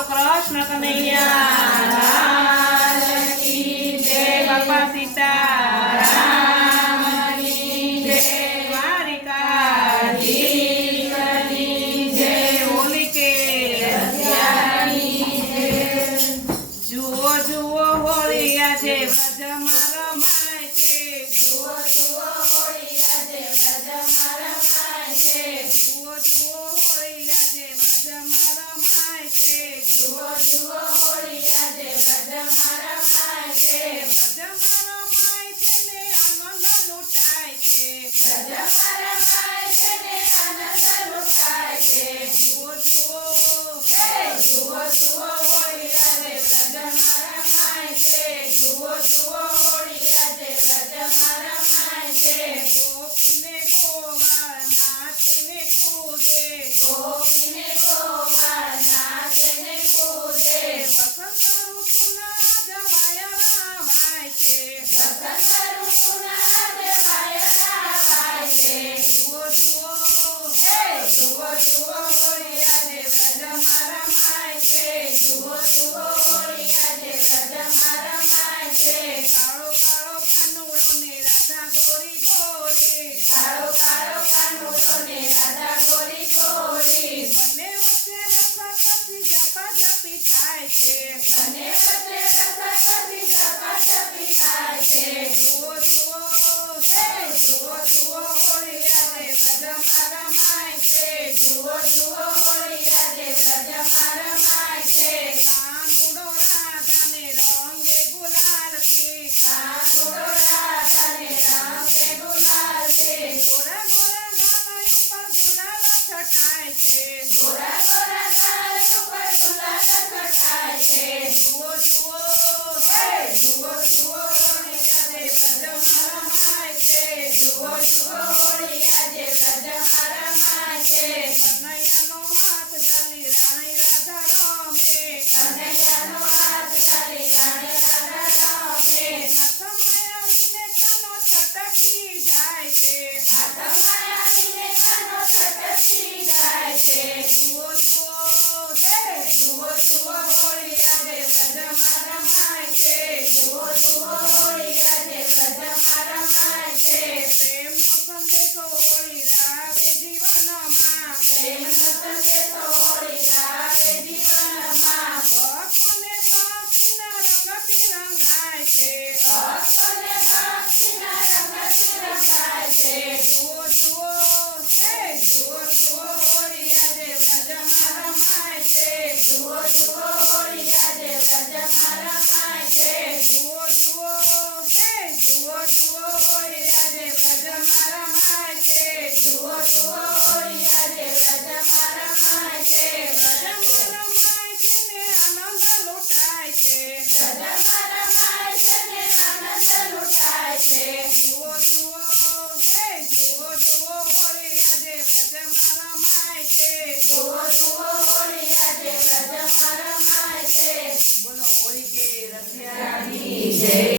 બોલો કૃષ્ણ કનૈયા લાલ કી જય, બાપા સીતારામની જય, દ્વારિકાધીશની જય, હોલી કે રસિયાની જય। જુઓ જુઓ હોળી આજે વ્રજમાં રમાય છે, જુઓ જુઓ હોળી આજે વ્રજમાં રમાય છે, જુઓ જુઓ હોળી આજે વ્રજમાં રમાય છે, જુઓ જુઓ હોળી આજે વ્રજમાં રમાય છે, વ્રજમાં રમાય છે ને આનંદ લૂંટાય છે, વ્રજમાં રમાય છે ને આનંદ લૂંટાય છે। જુઓ જુઓ હે જુઓ જુઓ હોળી આજે વ્રજમાં રમાય છે, જુઓ જુઓ હોળી આજે વ્રજમાં રમાય છે, ગોપીને ગોવાળ નાચે ને કૂદે, ગોપીને ગોવાળ નાચે ને કૂદે, વસંત ઋતુના જવાયા રમાય છે, વસંત ઋતુના દેવાયરા વાય છે। જુઓ જુઓ હે જુઓ જુઓ હોળી આજે વ્રજમાં રમાય છે, જુઓ જુઓ હોળી આજે વ્રજમાં રમાય છે, કાળો કાળો કાનુડો ને રાધા ગોરી ગોરી, કાળો કાળો કાનુડો ને રાધા ગોરી ગોરી, બંને વચ્ચે રસાકસી ઝપાઝપી થાય છે, બંને વચ્ચે રસાકસી ઝપાઝપી થાય છે। જુઓ જુઓ હે જુઓ જુઓ હોળી આજે વ્રજમાં રમાય છે, જુઓ જુઓ હોળી આજે વ્રજમાં રમાય છે, કાનુડો રાધાને રંગે ગુલાલથી, કાનુડો રાધાને રંગે ગુલાલથી, ગોરા ગોરા ગાલ ઉપર ગુલાલ છટાય છે, ગોરા ગોરા ગાલ ઉપર ગુલાલ છટાય છે। જુઓ જુઓ હે જુઓ જુઓ હોળી આજે વ્રજમાં રમાય છે, જુઓ જુઓ હોળી આજે વ્રજમાં રમાય છે, કનૈયાનો હાથ જાલી રાણી રાધા રમે, કનૈયાનો હાથ ચાલી રાણી રાધા રમે, નાથમાં આવીને કાનો છટકી જાય છે, હાથમાં આવીને કાનો છટકી જાય છે। જુઓ જુઓ હે જુઓ જુઓ હોળી આજે વ્રજમાં રમાય છે, જુઓ જુઓ હોળી આજે વ્રજમાં રમાય છે, પ્રેમનો સંદેશો હોળી લાવે જીવનમાં, પ્રેમનો સંદેશો હોળી લાવે જીવનમાં, ભક્તોને ભક્તિના રંગથી રંગાય છે, ભક્તોને ભક્તિના રંગથી રંગાય છે। જુઓ જુઓ હે જુઓ જુઓ હોળી આજે વ્રજમાં રમાય છે, જુઓ જુઓ હોળી આજે વ્રજમાં રમાય છે, જુઓ જુઓ હે જુઓ જુઓ હોળી આજે વ્રજમાં રમાય છે, જુઓ જુઓ હોળી આજે વ્રજમાં રમાય છે, વ્રજમાં રમાય છે ને આનંદ લૂંટાય છે, વ્રજમાં રમાય છે ને આનંદ લૂંટાય છે। જુઓ જુઓ હે જુઓ જુઓ હોળી આજે વ્રજમાં રમાય છે, જુઓ જુઓ હોળી આજે વ્રજમાં રમાય છે, બોલો હોળી કે રસિયા રાની જય।